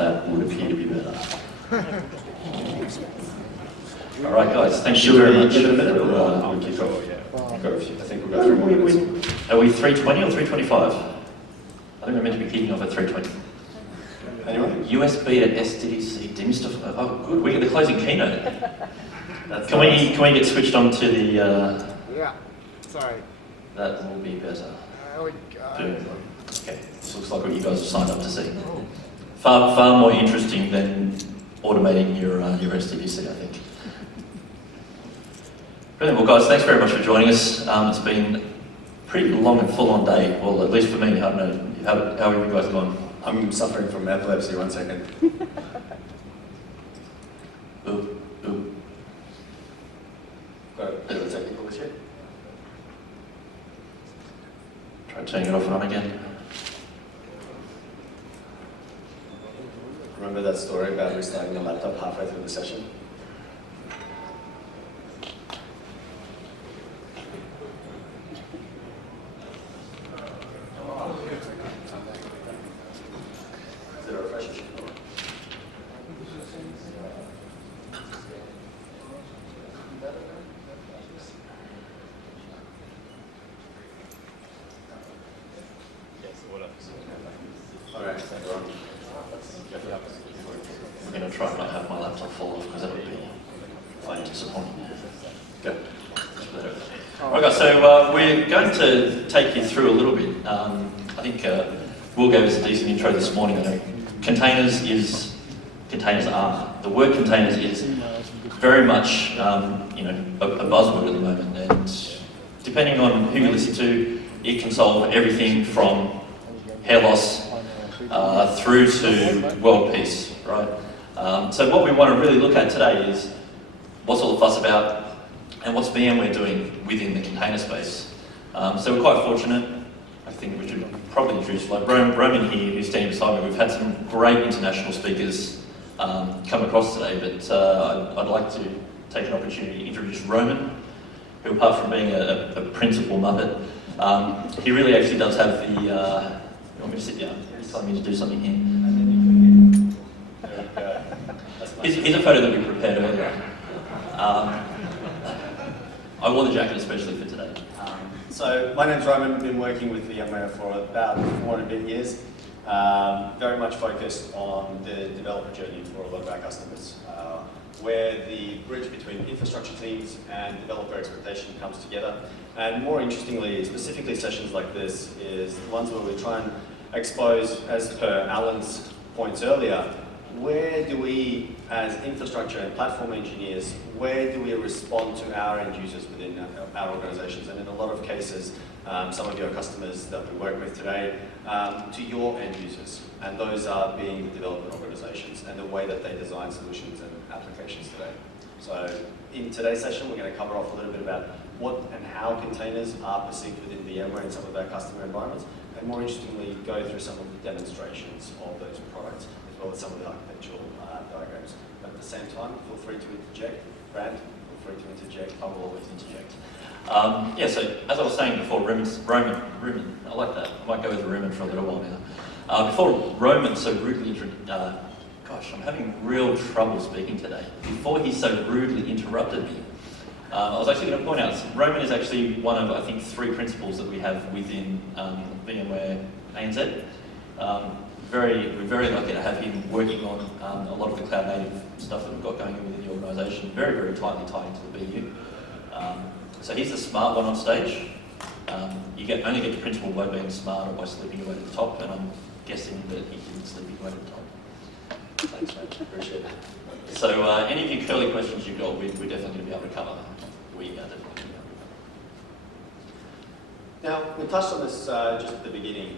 that would appear to be better. All right, guys, thank you very much. We'll kick off. I think we'll go through more minutes. Are we 320 or 325? I think we're meant to be kicking off at 320. Anyone? USB to SDDC demystify. Oh, good. We get the closing keynote. Can we get switched on to the? Yeah. Sorry. That will be better. Oh God. Okay. This looks like what you guys have signed up to see. Far more interesting than automating your SDDC, I think. Brilliant. Well, guys, thanks very much for joining us. It's been a pretty long and full-on day. Well, at least for me. I don't know. How have you guys gone? I'm suffering from epilepsy, 1 second. Ooh. Got a bit of a technical issue. Try turning it off and on again. Remember that story about restarting the laptop halfway through the session? Is it a refresh? Alright, I'm going to try and not have my laptop fall off because that would be quite disappointing. Go. Alright guys, so we're going to take you through a little bit. I think Will gave us a decent intro this morning. I know containers are. The word containers is very much a buzzword at the moment, and depending on who you listen to, it can solve everything from hair loss through to world peace, right? So what we want to really look at today is what's all the fuss about and what's VMware doing within the container space. So we're quite fortunate. I think we should probably introduce Roman here, who's standing beside me. We've had some great international speakers come across today, but I'd like to take an opportunity to introduce Roman, who apart from being a principal muppet, he really actually does have the... you want me to sit down? He's telling me to do something here. Here's a photo that we prepared earlier. I wore the jacket especially for today. So my name's Roman. I've been working with VMware for about 4 and a bit years. Very much focused on the developer journey for a lot of our customers, where the bridge between infrastructure teams and developer expectation comes together. And more interestingly, specifically sessions like this is the ones where we try and expose, as per Alan's points earlier, where do we, as infrastructure and platform engineers, where do we respond to our end users within our organizations? And in a lot of cases, some of your customers that we work with today, to your end users. And those are being the development organizations and the way that they design solutions and applications today. So in today's session, we're going to cover off a little bit about what and how containers are perceived within VMware in some of our customer environments, and more interestingly, go through some of the demonstrations of those products, as well as some of the architectural diagrams. But at the same time, feel free to interject. Brad, feel free to interject. I will always interject. So as I was saying before, Roman, I like that. I might go with Roman for a little while now. Before Roman so rudely gosh, I'm having real trouble speaking today. Before he so rudely interrupted me, I was actually going to point out, Roman is actually one of, I think, 3 principles that we have within VMware ANZ. We're very lucky to have him working on a lot of the cloud native stuff that we've got going on within the organisation, very, very tightly tied into the BU. So he's the smart one on stage. You only get the principle by being smart or by sleeping away at the top, and I'm guessing that he didn't sleep away at the top. Thanks, mate. Appreciate it. So any of you curly questions you've got, we're definitely going to be able to cover. We are definitely going to be able to cover. Now, we touched on this just at the beginning.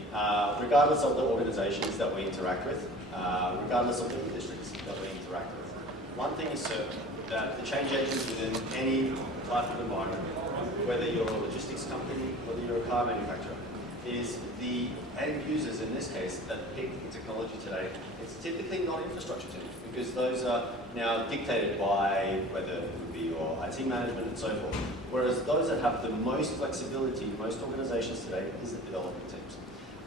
Regardless of the organizations that we interact with, regardless of the industries that we interact with, one thing is certain, that the change agents within any type of environment, whether you're a logistics company, whether you're a car manufacturer, is the end users in this case that pick the technology today. It's typically not infrastructure teams, because those are now dictated by whether it would be your IT management and so forth. Whereas those that have the most flexibility, most organizations today, is the development teams.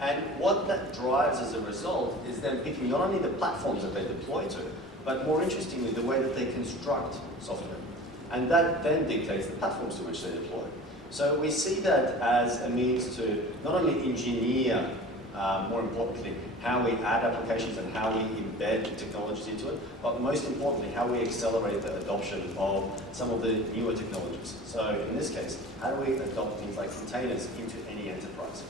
And what that drives as a result is them picking not only the platforms that they deploy to, but more interestingly, the way that they construct software. And that then dictates the platforms to which they deploy. So we see that as a means to not only engineer, more importantly, how we add applications and how we embed technologies into it, but most importantly, how we accelerate the adoption of some of the newer technologies. So in this case, how do we adopt things like containers into any enterprise?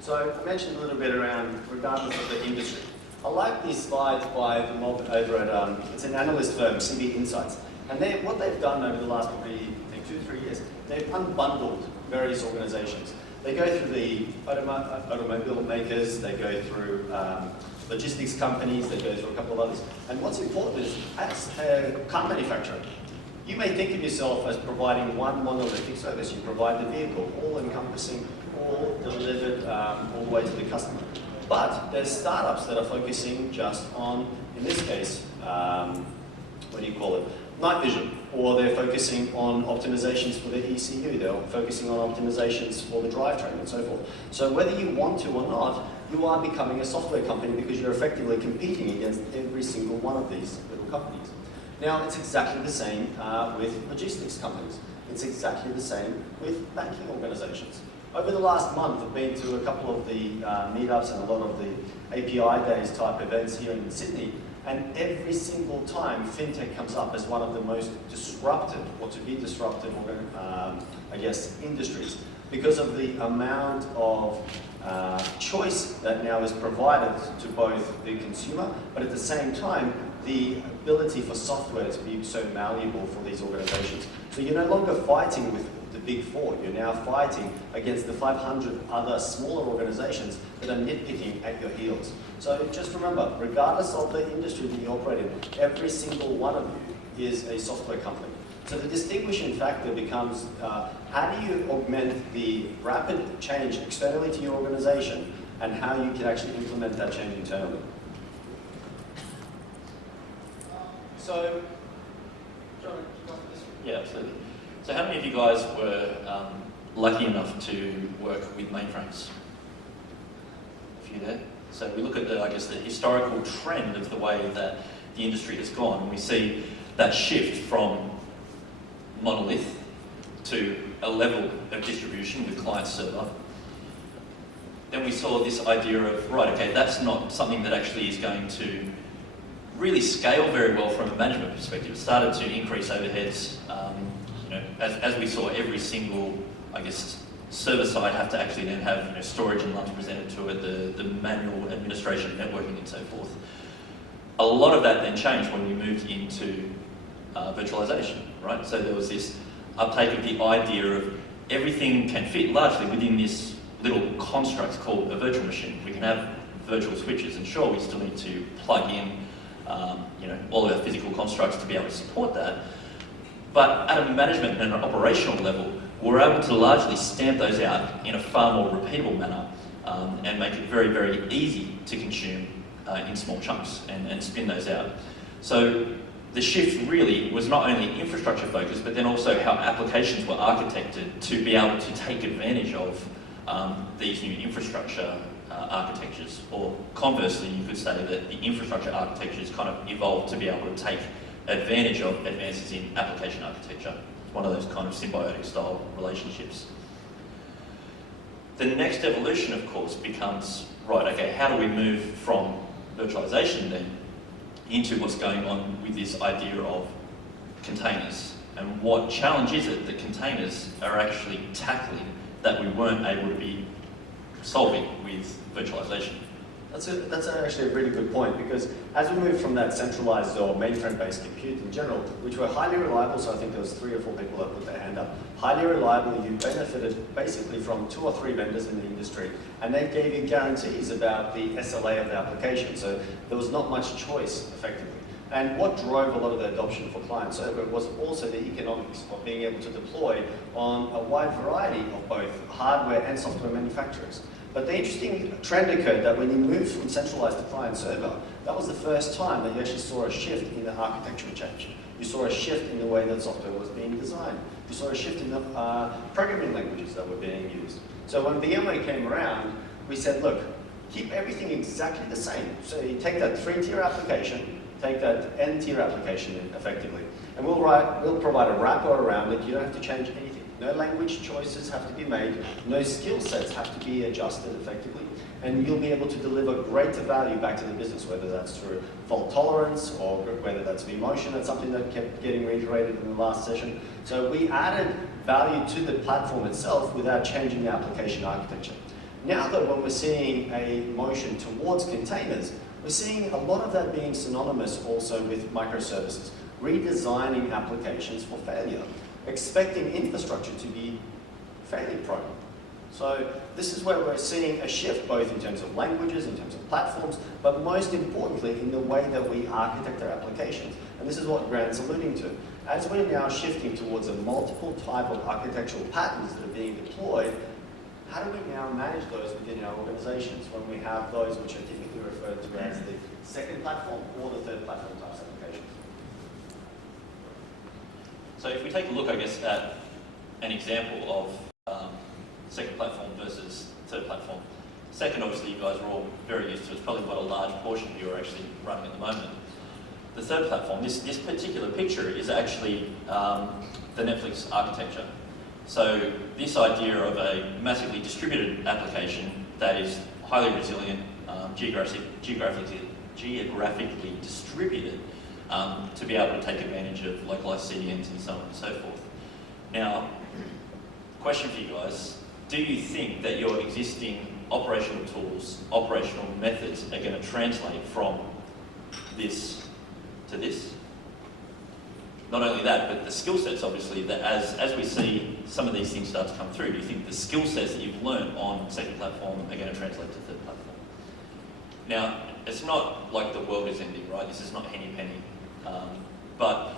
So I mentioned a little bit around, regardless of the industry. I like these slides by the mob over at, it's an analyst firm, CB Insights. And what they've done over the last probably, I think, 2 to 3 years, they've unbundled various organizations. They go through the automobile makers, they go through logistics companies, they go through a couple of others. And what's important is, as a car manufacturer, you may think of yourself as providing one monolithic service. You provide the vehicle, all encompassing, all delivered all the way to the customer. But there's startups that are focusing just on, in this case, what do you call it? Night vision, or they're focusing on optimizations for the ECU, they're focusing on optimizations for the drivetrain and so forth. So whether you want to or not, you are becoming a software company because you're effectively competing against every single one of these little companies. Now, it's exactly the same with logistics companies. It's exactly the same with banking organizations. Over the last month, I've been to a couple of the meetups and a lot of the API days type events here in Sydney, and every single time, fintech comes up as one of the most disrupted, or to be disrupted, I guess, industries, because of the amount of choice that now is provided to both the consumer, but at the same time, the ability for software to be so malleable for these organizations. So you're no longer fighting with the big four, you're now fighting against the 500 other smaller organizations that are nitpicking at your heels. So just remember, regardless of the industry that you operate in, every single one of you is a software company. So the distinguishing factor becomes, how do you augment the rapid change externally to your organization, and how you can actually implement that change internally. So, John, do you want this? Yeah, absolutely. So how many of you guys were lucky enough to work with mainframes? A few there. So we look at the, I guess, the historical trend of the way that the industry has gone, and we see that shift from monolith to a level of distribution with client server. Then we saw this idea of, right, okay, that's not something that actually is going to really scale very well from a management perspective. It started to increase overheads, as we saw every single, I guess, server side have to actually then have storage and LUNs presented to it, the manual administration, networking and so forth. A lot of that then changed when we moved into virtualization, right? So there was this uptake of the idea of everything can fit largely within this little construct called a virtual machine. We can have virtual switches, and sure, we still need to plug in all of our physical constructs to be able to support that. But at a management and an operational level, we're able to largely stamp those out in a far more repeatable manner and make it very, very easy to consume in small chunks and spin those out. So the shift really was not only infrastructure focused, but then also how applications were architected to be able to take advantage of these new infrastructure architectures. Or conversely, you could say that the infrastructure architectures kind of evolved to be able to take advantage of advances in application architecture. It's one of those kind of symbiotic style relationships. The next evolution, of course, becomes, right, okay, how do we move from virtualization then into what's going on with this idea of containers? And what challenge is it that containers are actually tackling that we weren't able to be solving with virtualization? That's actually a really good point, because as we move from that centralized or mainframe-based compute in general, which were highly reliable, so I think there was 3 or 4 people that put their hand up, highly reliable, you benefited basically from 2 or 3 vendors in the industry, and they gave you guarantees about the SLA of the application, so there was not much choice, effectively. And what drove a lot of the adoption for client server was also the economics of being able to deploy on a wide variety of both hardware and software manufacturers. But the interesting trend occurred that when you moved from centralized to client server, that was the first time that you actually saw a shift in the architectural change. You saw a shift in the way that software was being designed. You saw a shift in the programming languages that were being used. So when VMware came around, we said, look, keep everything exactly the same. So you take that 3-tier application, take that N-tier application effectively, and we'll provide a wrapper around it. You don't have to change anything. No language choices have to be made. No skill sets have to be adjusted effectively. And you'll be able to deliver greater value back to the business, whether that's through fault tolerance or whether that's vMotion. That's something that kept getting reiterated in the last session. So we added value to the platform itself without changing the application architecture. Now though, when we're seeing a motion towards containers, we're seeing a lot of that being synonymous also with microservices, redesigning applications for failure, expecting infrastructure to be failure prone. So this is where we're seeing a shift both in terms of languages, in terms of platforms, but most importantly in the way that we architect our applications. And this is what Grant's alluding to. As we're now shifting towards a multiple type of architectural patterns that are being deployed, how do we now manage those within our organizations when we have those which are typically referred to as the second platform or the third platform types applications? So if we take a look, I guess, at an example of second platform versus third platform. Second, obviously, you guys are all very used to. It's probably what a large portion of you are actually running at the moment. The third platform, this particular picture is actually the Netflix architecture. So this idea of a massively distributed application that is highly resilient, geographically distributed, to be able to take advantage of localized CDNs and so on and so forth. Now, question for you guys, do you think that your existing operational tools, operational methods are going to translate from this to this? Not only that, but the skill sets, obviously, that as we see some of these things start to come through, do you think the skill sets that you've learned on second platform are going to translate to third platform? Now, it's not like the world is ending, right? This is not henny penny. But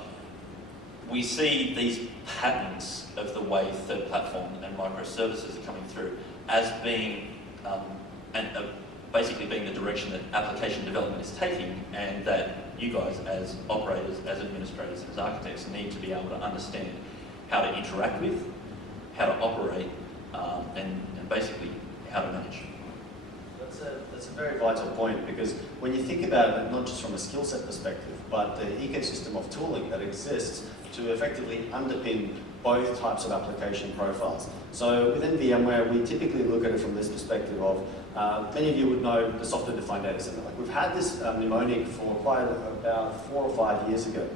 we see these patterns of the way third platform and microservices are coming through as being, basically being the direction that application development is taking, and that you guys as operators, as administrators, as architects need to be able to understand how to interact with, how to operate, and basically how to manage. That's a very vital point, because when you think about it, not just from a skill set perspective, but the ecosystem of tooling that exists to effectively underpin both types of application profiles. So within VMware, we typically look at it from this perspective of, many of you would know the software-defined data center. We've had this mnemonic for quite about 4 or 5 years ago.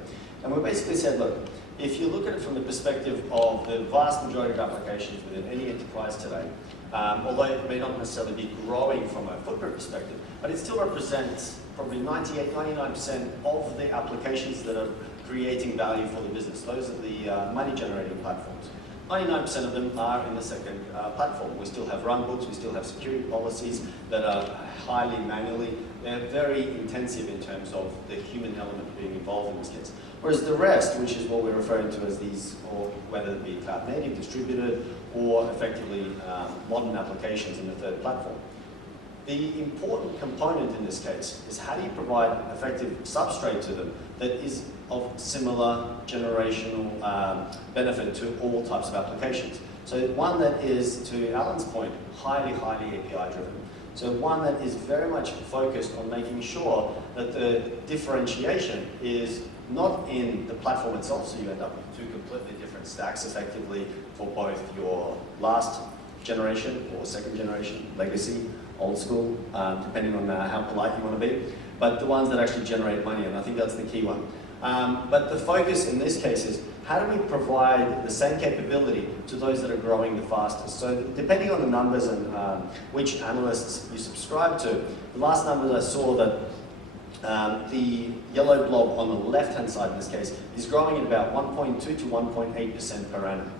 And we basically said, look, if you look at it from the perspective of the vast majority of applications within any enterprise today, although it may not necessarily be growing from a footprint perspective, but it still represents probably 98, 99% of the applications that are creating value for the business. Those are the money-generating platforms. 99% of them are in the second platform. We still have runbooks, we still have security policies that are highly manually. They're very intensive in terms of the human element being involved in this case. Whereas the rest, which is what we're referring to as these, or whether it be cloud native, distributed, or effectively modern applications in the third platform. The important component in this case is how do you provide effective substrate to them that is of similar generational benefit to all types of applications. So one that is, to Alan's point, highly API driven. So one that is very much focused on making sure that the differentiation is not in the platform itself, so you end up with 2 completely different stacks effectively for both your last generation or second generation, legacy, old school, depending on how polite you want to be, but the ones that actually generate money, and I think that's the key one. But the focus in this case is how do we provide the same capability to those that are growing the fastest? So depending on the numbers and which analysts you subscribe to, the last numbers I saw that the yellow blob on the left-hand side in this case is growing at about 1.2 to 1.8% per annum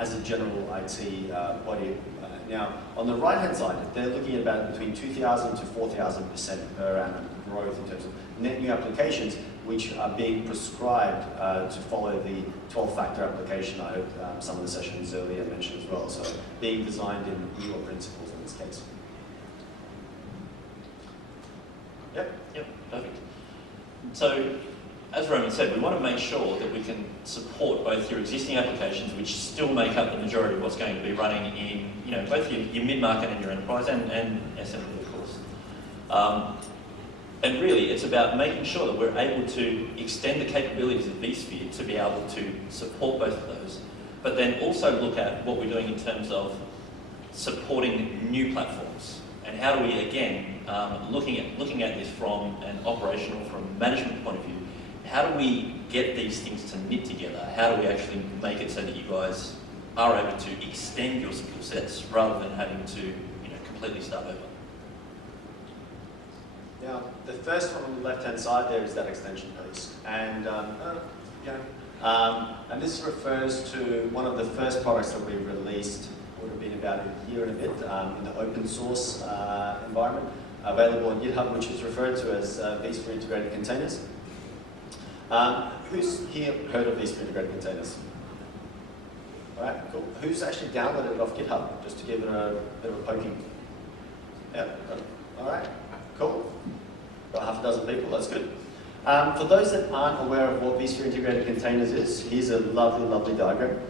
as a general IT body. Now, on the right-hand side, they're looking at about between 2,000 to 4,000% per annum growth in terms of net new applications, which are being prescribed to follow the 12-factor application I heard some of the sessions earlier mentioned as well. So being designed in newer principles in this case. Yep, perfect. So as Roman said, we want to make sure that we can support both your existing applications, which still make up the majority of what's going to be running in, both your mid-market and your enterprise and SMB, of course. And really, it's about making sure that we're able to extend the capabilities of vSphere to be able to support both of those, but then also look at what we're doing in terms of supporting new platforms. And how do we, again, looking at this from an operational, from a management point of view, how do we get these things to knit together? How do we actually make it so that you guys are able to extend your skill sets rather than having to completely start over? Now, the first one on the left-hand side there is that extension piece. And, and this refers to one of the first products that we released, would have been about a year and a bit, in the open source environment, available on GitHub, which is referred to as vSphere Integrated Containers. Who's here heard of vSphere Integrated Containers? All right, cool. Who's actually downloaded it off GitHub, just to give it a bit of a poking? Yeah, all right, cool. Got half a dozen people, that's good. For those that aren't aware of what vSphere Integrated Containers is, here's a lovely, lovely diagram.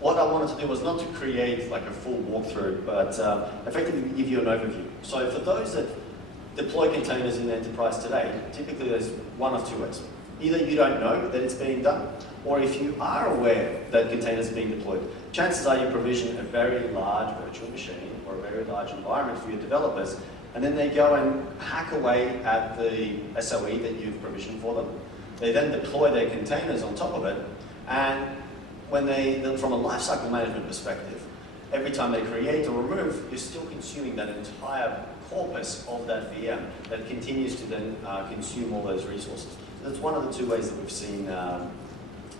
What I wanted to do was not to create like a full walkthrough, but effectively give you an overview. So for those that deploy containers in the enterprise today, typically there's one of two ways. Either you don't know that it's being done, or if you are aware that containers are being deployed, chances are you provision a very large virtual machine or a very large environment for your developers, and then they go and hack away at the SOE that you've provisioned for them. They then deploy their containers on top of it, and when from a lifecycle management perspective, every time they create or remove, you're still consuming that entire corpus of that VM that continues to then consume all those resources. So that's one of the two ways that we've seen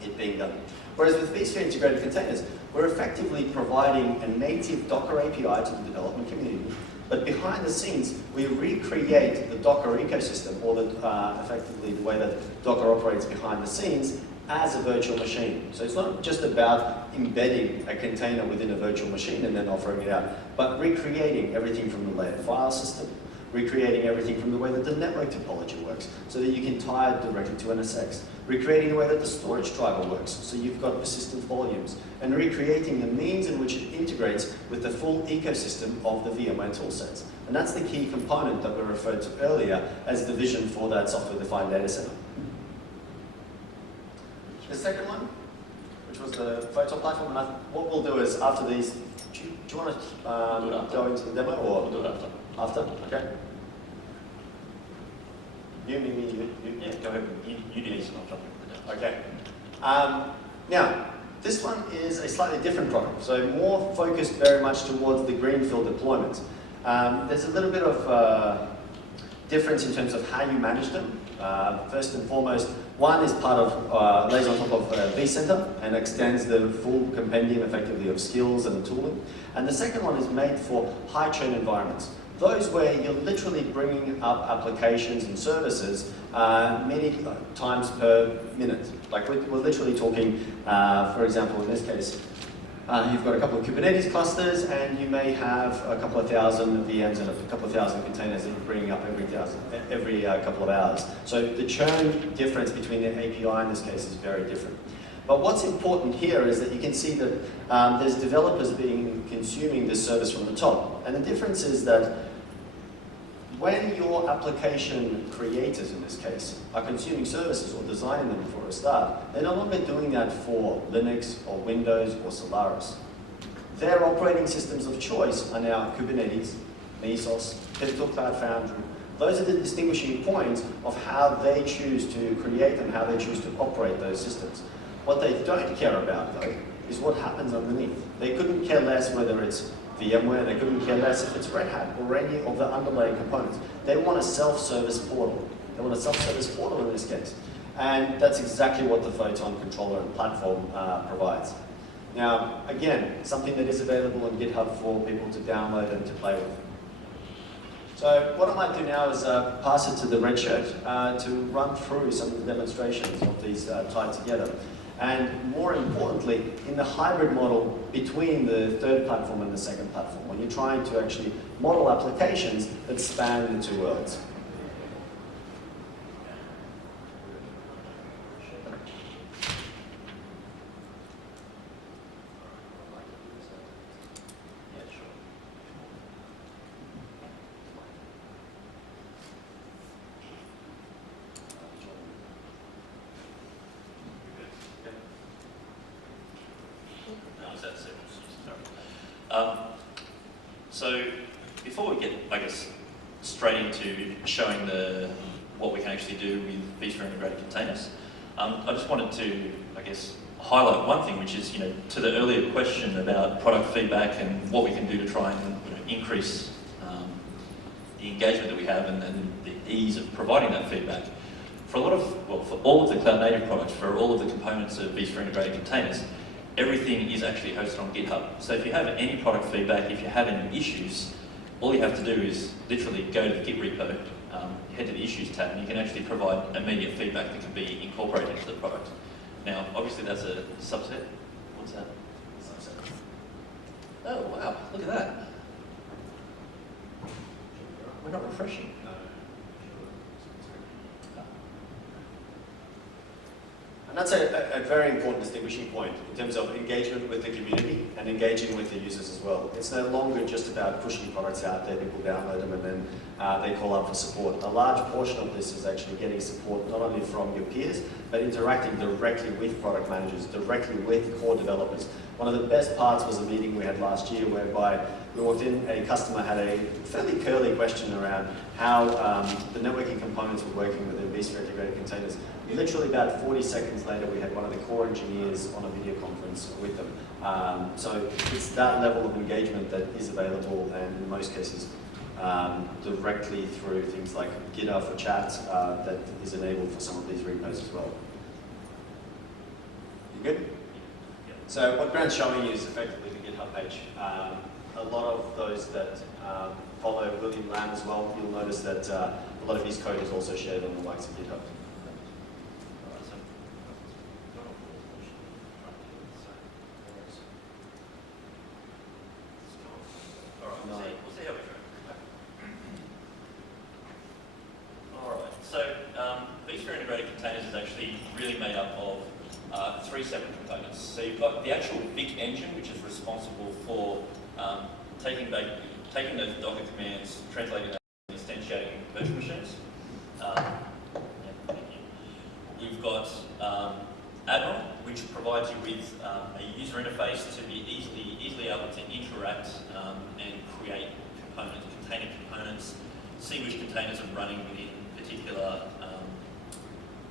it being done. Whereas with vSphere Integrated Containers, we're effectively providing a native Docker API to the development community, but behind the scenes, we recreate the Docker ecosystem, or effectively the way that Docker operates behind the scenes, as a virtual machine. So it's not just about embedding a container within a virtual machine and then offering it out, but recreating everything from the layered file system, recreating everything from the way that the network topology works, so that you can tie it directly to NSX, recreating the way that the storage driver works, so you've got persistent volumes, and recreating the means in which it integrates with the full ecosystem of the VMware toolsets. And that's the key component that we referred to earlier as the vision for that software-defined data center. The second one, which was the Photon platform, and what we'll do is after these, do you want to go into the demo, or We'll do it after. After? Okay. You. Yeah, go ahead. You do this and I'll jump in. Okay. Now, this one is a slightly different product, so more focused very much towards the greenfield deployment. There's a little bit of difference in terms of how you manage them. First and foremost, one is part of, lays on top of vCenter and extends the full compendium effectively of skills and tooling. And the second one is made for high churn environments. Those where you're literally bringing up applications and services many times per minute. Like we're literally talking, for example, in this case, you've got a couple of Kubernetes clusters and you may have a couple of thousand VMs and a couple of thousand containers that you're bringing up every couple of hours. So the churn difference between the API in this case is very different. But what's important here is that you can see that there's developers consuming this service from the top. And the difference is that when your application creators, in this case, are consuming services or designing them for a start, they're no longer doing that for Linux or Windows or Solaris. Their operating systems of choice are now Kubernetes, Mesos, Pivotal Cloud Foundry. Those are the distinguishing points of how they choose to create and how they choose to operate those systems. What they don't care about, though, is what happens underneath. They couldn't care less whether it's VMware, they couldn't care less if it's Red Hat or any of the underlying components. They want a self-service portal. They want a self-service portal in this case. And that's exactly what the Photon controller and platform provides. Now, again, something that is available on GitHub for people to download and to play with. So what I might do now is pass it to the red shirt to run through some of the demonstrations of these tied together. And more importantly, in the hybrid model between the third platform and the second platform, when you're trying to actually model applications that span the two worlds. So before we get, I guess, straight into showing what we can actually do with vSphere integrated containers, I just wanted to, I guess, highlight one thing, which is, to the earlier question about product feedback and what we can do to try and increase the engagement that we have and the ease of providing that feedback. For all of the cloud native products, for all of the components of vSphere integrated containers, everything is actually hosted on GitHub. So if you have any product feedback, if you have any issues, all you have to do is literally go to the Git repo, head to the Issues tab, and you can actually provide immediate feedback that can be incorporated into the product. Now, obviously that's a subset. What's that? Subset. Oh, wow, look at that. We're not refreshing. And that's a very important distinguishing point in terms of engagement with the community and engaging with the users as well. It's no longer just about pushing products out there, people download them and then they call up for support. A large portion of this is actually getting support not only from your peers, but interacting directly with product managers, directly with core developers. One of the best parts was a meeting we had last year whereby we walked in, a customer had a fairly curly question around how the networking components were working with their vSphere integrated containers. Literally about 40 seconds later, we had one of the core engineers on a video conference with them. So it's that level of engagement that is available, and in most cases, directly through things like GitHub for chat that is enabled for some of these repos as well. You good? Yeah. So what Grant's showing you is effectively the GitHub page. A lot of those that follow William Lamb as well, you'll notice that a lot of his code is also shared on the likes of GitHub. We'll see how we go. Alright, so vSphere integrated containers is actually really made up of 3 separate components. So you've got the actual big engine, which is responsible for taking those Docker commands, translating them, and instantiating virtual machines. We've got Admiral, which provides you with a user interface to be easily able to interact and create container components, see which containers are running within particular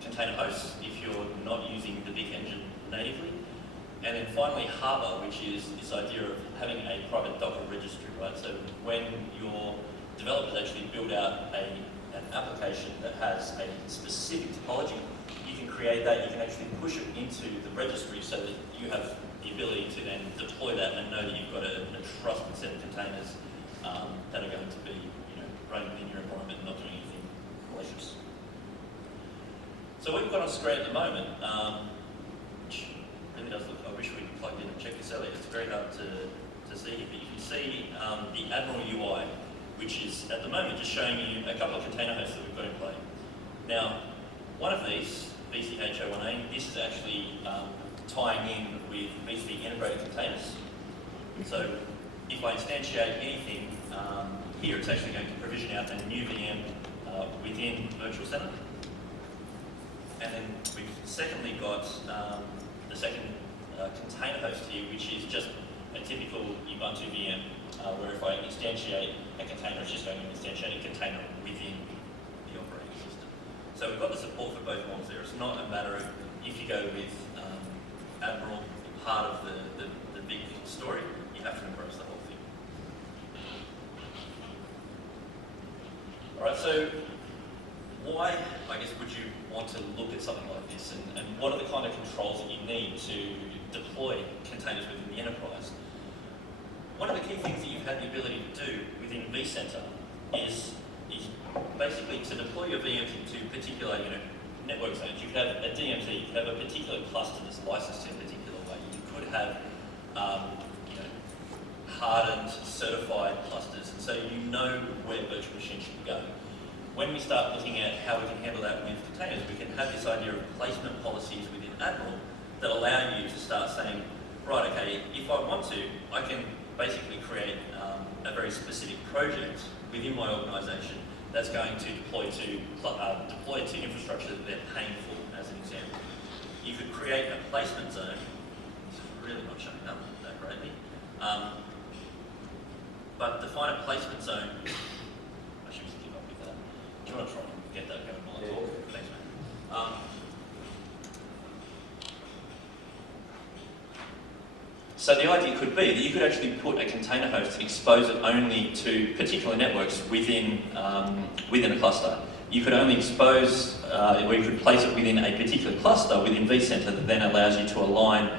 container hosts if you're not using the big engine natively. And then finally Harbor, which is this idea of having a private Docker registry, right? So when your developers actually build out an application that has a specific topology, you can create that, you can actually push it into the registry so that you have the ability to then deploy that and know that you've got a trusted set of containers that are going to be running within your environment and not doing anything malicious. So what you've got on screen at the moment, which really does look, I wish we'd plugged in and checked this earlier, it's very hard to see here, but you can see the Admiral UI, which is at the moment just showing you a couple of container hosts that we've got in play. Now, one of these, VCH01A, this is actually tying in with vSphere integrated containers. So if I instantiate anything here, it's actually going to provision out a new VM within Virtual Center. And then we've secondly got the second container host here, which is just a typical Ubuntu VM, where if I instantiate a container, it's just going to instantiate a container within the operating system. So we've got the support for both models there. It's not a matter of if you go with Admiral, part of the big story, you have to embrace the whole thing. All right, so why, I guess, would you want to look at something like this, and what are the kind of controls that you need to deploy containers within the enterprise? One of the key things that you've had the ability to do within vCenter is basically to deploy your VMs into particular network zones. You could have a DMZ, you could have a particular cluster that's licensed in a particular way. You could have hardened, certified clusters, and so you know where virtual machines should be going. When we start looking at how we can handle that with containers, we can have this idea of placement policies within Admiral that allow you to start saying, right, okay, if I want to, I can basically create a very specific project within my organisation that's going to deploy to infrastructure that they're paying for, as an example. You could create a placement zone. This is really not showing up that greatly. but define a placement zone. I should keep up with that. Do you want to try and get that going while I talk? Thanks, man. So the idea could be that you could actually put a container host and expose it only to particular networks within a cluster. You could only expose, or you could place it within a particular cluster within vCenter that then allows you to align,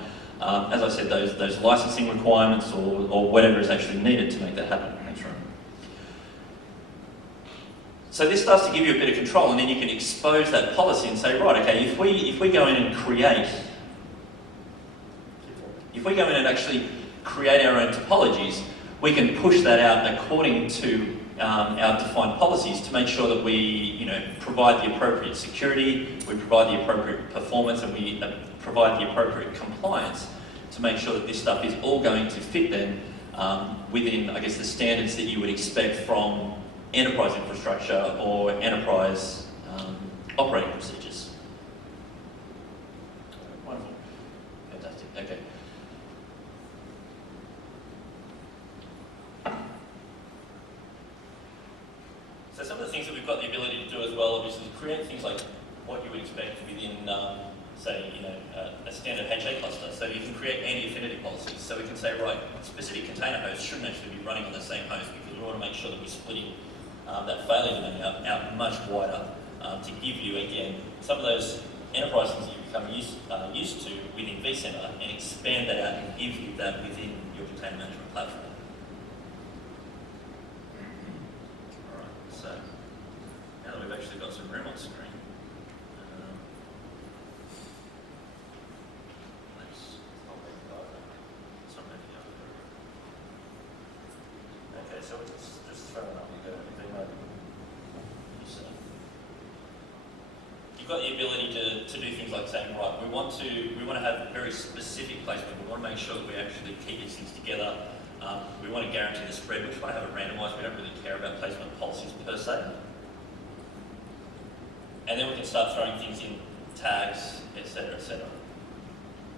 as I said, those licensing requirements or whatever is actually needed to make that happen. That's right. So this starts to give you a bit of control, and then you can expose that policy and say, right, okay, if we go in and actually create our own topologies, we can push that out according to our defined policies to make sure that we, provide the appropriate security, we provide the appropriate performance, and we provide the appropriate compliance to make sure that this stuff is all going to fit then within, I guess, the standards that you would expect from enterprise infrastructure or enterprise operating procedures. Wonderful. Fantastic. Okay. So some of the things that we've got the ability to do as well, obviously, is create things like what you would expect within, say, a standard HA cluster. So you can create anti-affinity policies. So we can say, right, specific container hosts shouldn't actually be running on the same host because we want to make sure that we're splitting that failure domain out much wider to give you, again, some of those enterprise things that you become used to within vCenter and expand that out and give you that within your container management platform. So, now that we've actually got some room on screen, okay, so let's just throw it up and go to VMUG. You've got the ability to do things like saying, right, we want to have very specific placement. We want to make sure that we actually keep these things together. We want to guarantee the spread. We just want to have it randomized. We don't really care about placement policies per se. And then we can start throwing things in, tags, etc., etc.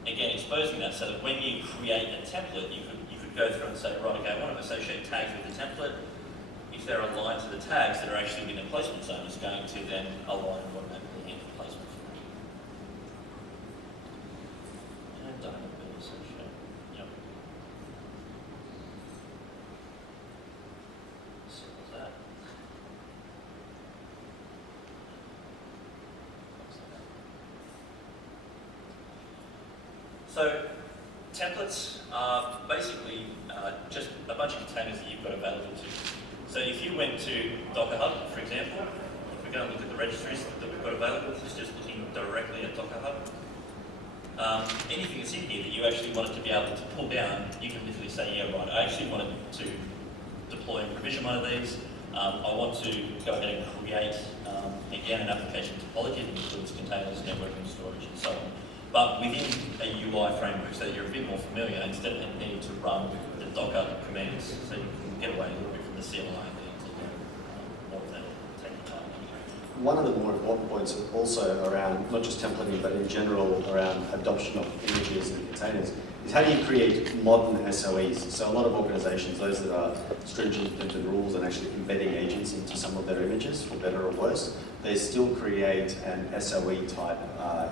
Again, exposing that so that when you create a template, you could go through and say, right, okay, I want to associate tags with the template. If they're aligned to the tags that are actually within the placement zone, it's going to then align automatically into placement. And done with the associate. Yep. Simple as that. So, templates are basically just a bunch of containers that you've got available to you. So if you went to Docker Hub, for example, if we're going to look at the registries that we've got available, it's just looking directly at Docker Hub. Anything that's in here that you actually wanted to be able to pull down, you can literally say, yeah, right, I actually wanted to deploy and provision one of these. I want to go ahead and create, again, an application topology that includes containers, networking, storage, and so on. But within a UI framework so that you're a bit more familiar instead of needing to run the Docker commands so you can get away a little bit from the CLI and get into more of that taking time. One of the more important points also around not just templating but in general around adoption of images and containers is how do you create modern SOEs? So a lot of organizations, those that are stringent into rules and actually embedding agents into some of their images, for better or worse, they still create an SOE type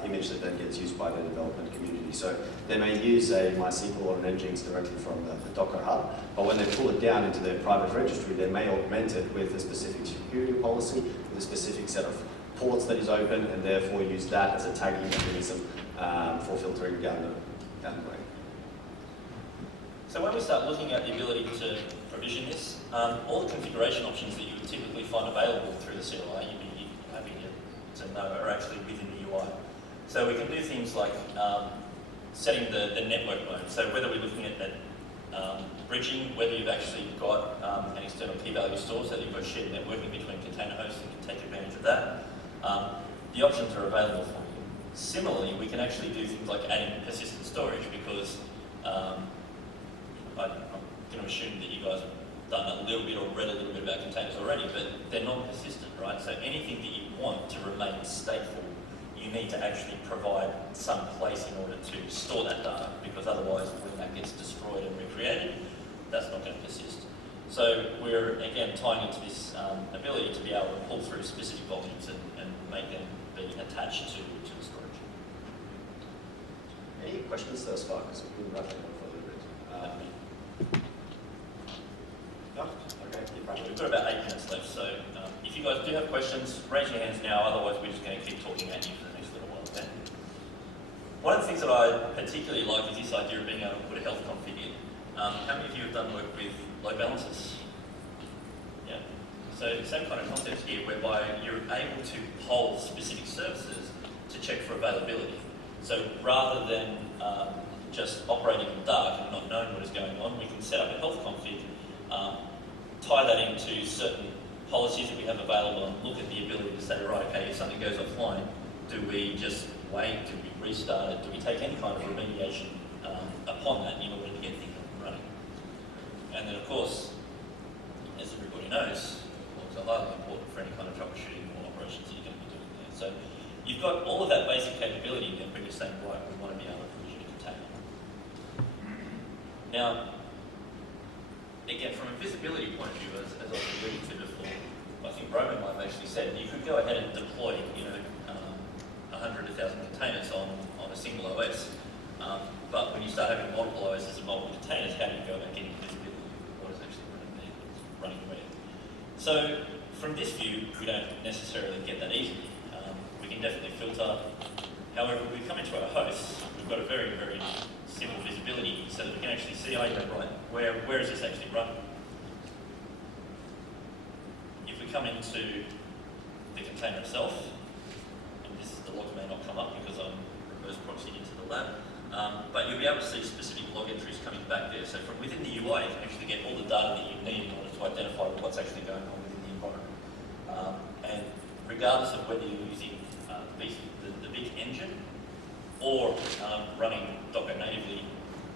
image that then gets used by the development community. So they may use a MySQL or an Nginx directly from the Docker Hub, but when they pull it down into their private registry, they may augment it with a specific security policy, with a specific set of ports that is open, and therefore use that as a tagging mechanism for filtering down the way. So when we start looking at the ability to provision this, all the configuration options that you would typically find available through the CLI, you'd be happy to know are actually within the UI. So we can do things like setting the network mode. So whether we're looking at bridging, whether you've actually got an external key value store so that you've got shared networking between container hosts and can take advantage of that, the options are available for you. Similarly, we can actually do things like adding persistent storage because I'm going to assume that you guys have done a little bit or read a little bit about containers already, but they're non-persistent, right? So anything that you want to remain stateful, you need to actually provide some place in order to store that data, because otherwise when that gets destroyed and recreated, that's not going to persist. So we're again tying into this ability to be able to pull through specific volumes and make them be attached to the storage. Any questions thus far? Because we've been rattling on for a little bit. No? Okay, keep rattling. We've got about 8 minutes left, so if you guys do have questions, raise your hands now, otherwise we're just going to keep talking at you for the next little while, okay? One of the things that I particularly like is this idea of being able to put a health config in. How many of you have done work with load balancers? Yeah. So same kind of concept here, whereby you're able to poll specific services to check for availability. So rather than just operating in the dark and not knowing what is going on, we can set up a health config, tie that into certain policies that we have available, and look at the ability to say, right, okay, if something goes offline, do we just wait, do we restart it, do we take any kind of remediation upon that in order to get things up and running? And then of course, as everybody knows, logs are highly important for any kind of troubleshooting or operations that you're going to be doing there. So you've got all of that basic capability then when you're saying, right, we want to be able to provision a container. Now, again, from a visibility point of view, as I was alluding to before, I think Roman might have actually said, you could go ahead and deploy, 100, 1,000 containers on a single OS. But when you start having multiple OSs and multiple containers, how do you go about getting visibility of what is actually running there, running where? So from this view, we don't necessarily get that easily. We can definitely filter. However, we come into our hosts, we've got a very, very simple visibility so that we can actually see, right, where is this actually running? If we come into the container itself, and the logs may not come up because I'm reverse proxying into the lab, but you'll be able to see specific log entries coming back there. So from within the UI, you can actually get all the data that you need in order to identify what's actually going on within the environment. And regardless of whether you're using the big engine or running Docker natively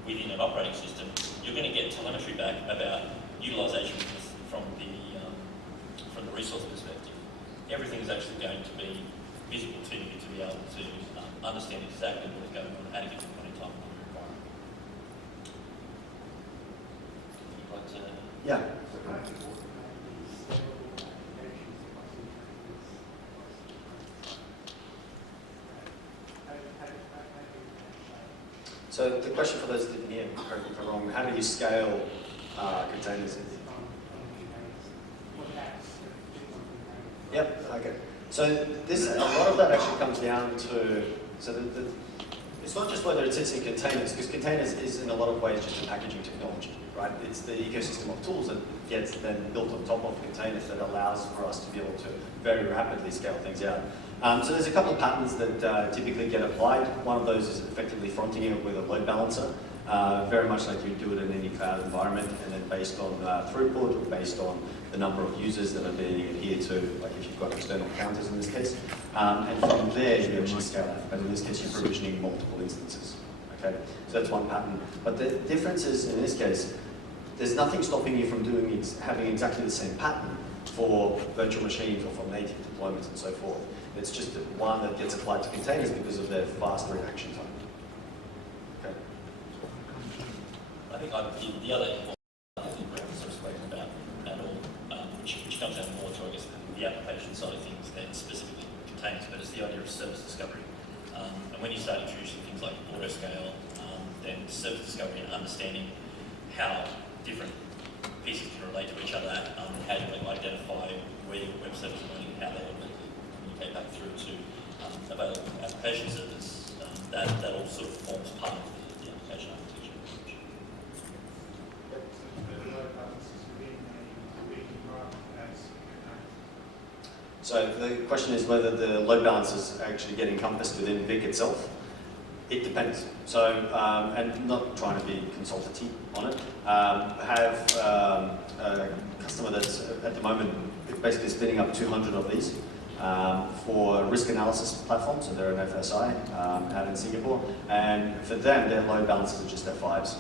within an operating system, you're going to get telemetry back about utilization from the resource perspective. Everything is actually going to be visible to you to be able to understand exactly what is going on at a given point in time in your environment. You'd like to... Yeah. So the question for those that didn't hear, correct me if I'm wrong, how do you scale containers? Yep, okay. So a lot of that actually comes down to, it's not just whether it sits in containers, because containers is in a lot of ways just a packaging technology, right? It's the ecosystem of tools that gets then built on top of containers that allows for us to be able to very rapidly scale things out. So there's a couple of patterns that typically get applied. One of those is effectively fronting it with a load balancer, very much like you do it in any cloud environment, and then based on throughput or based on the number of users that are being adhered to, like if you've got external counters in this case. And from there, you actually scale out. But in this case, you're provisioning multiple instances. Okay, so that's one pattern. But the difference is, in this case, there's nothing stopping you from having exactly the same pattern for virtual machines or for native deployments and so forth. It's just one that gets applied to containers because of their fast reaction time. Okay. I think the other important thing we haven't sort of spoken about at all, which comes down more to, I guess, the application side of things than specifically containers, but it's the idea of service discovery. And when you start introducing things like autoscale, then service discovery and understanding how different pieces can relate to each other, how you identify where your web service is running, how they communicate back through to available application service, that all sort of forms part of the application architecture. So the question is whether the load balancers actually get encompassed within VMUG itself. It depends. So, and not trying to be consultative on it, have a customer that's at the moment basically spinning up 200 of these for risk analysis platform. So they're an FSI out in Singapore, and for them, their load balancers are just F5s.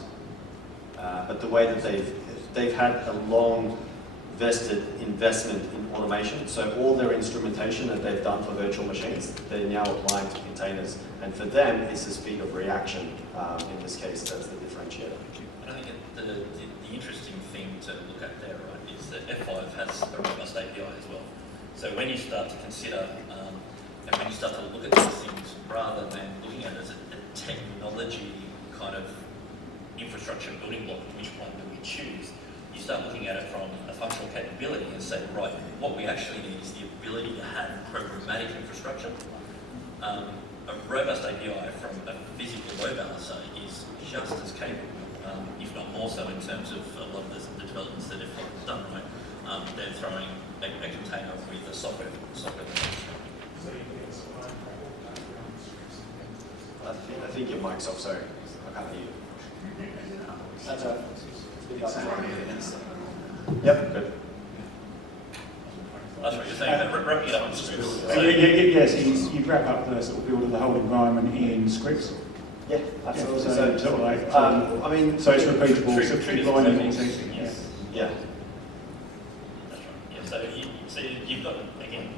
But the way that they've had a long vested investment in automation. So all their instrumentation that they've done for virtual machines, they're now applying to containers. And for them, it's the speed of reaction. In this case, that's the differentiator. And I think the the interesting thing to look at there, right, is that F5 has a robust API as well. So when you start to consider, and when you start to look at these things, rather than looking at it as a technology kind of infrastructure building block, which one do we choose, you start looking at it from a functional capability and say, right, what we actually need is the ability to have programmatic infrastructure. A robust API from a physical load balancer is just as capable, if not more so, in terms of a lot of the developments that have done, right? They're throwing a container with a software. I think your mic's off, sorry. I can't hear you. That's right. Yep, good. That's right, you're saying that wrapping it up in scripts. Yes, you wrap up the sort of build of the whole environment in scripts. Yeah, absolutely. Yeah, so sort of like, I mean, so it's repeatable, so triggers deployment and and things. testing. Yes. yeah. That's right. Yeah, so you've got, again,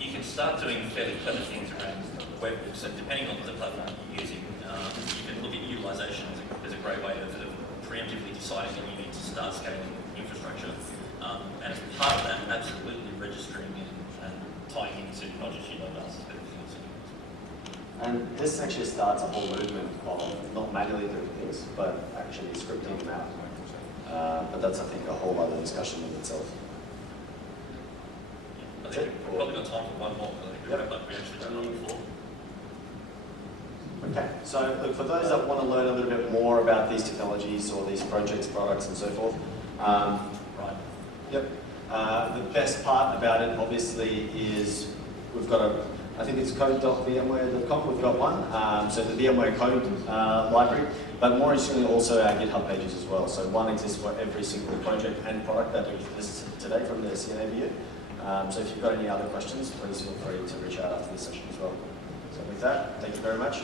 you can start doing fairly clever things around webhooks, and depending on the platform you're using, you can look at utilization as a great way of preemptively deciding that you need to start scaling infrastructure. And as part of that, absolutely registering and tying into not just your load balancers, but everything else. And this actually starts a whole movement of not manually doing things, but actually scripting them out. But that's, I think, a whole other discussion in itself. Yeah, I think we've probably got time for one more, because I think we actually done it before. Okay, so look, for those that want to learn a little bit more about these technologies or these projects, products, and so forth, Right. Yep. The best part about it, obviously, is we've got I think it's code.vmware.com, we've got one, so the VMware code library, but more interestingly also our GitHub pages as well. So one exists for every single project and product that exists today from the CNA view. So if you've got any other questions, please feel free to reach out after this session as well. So with that, thank you very much.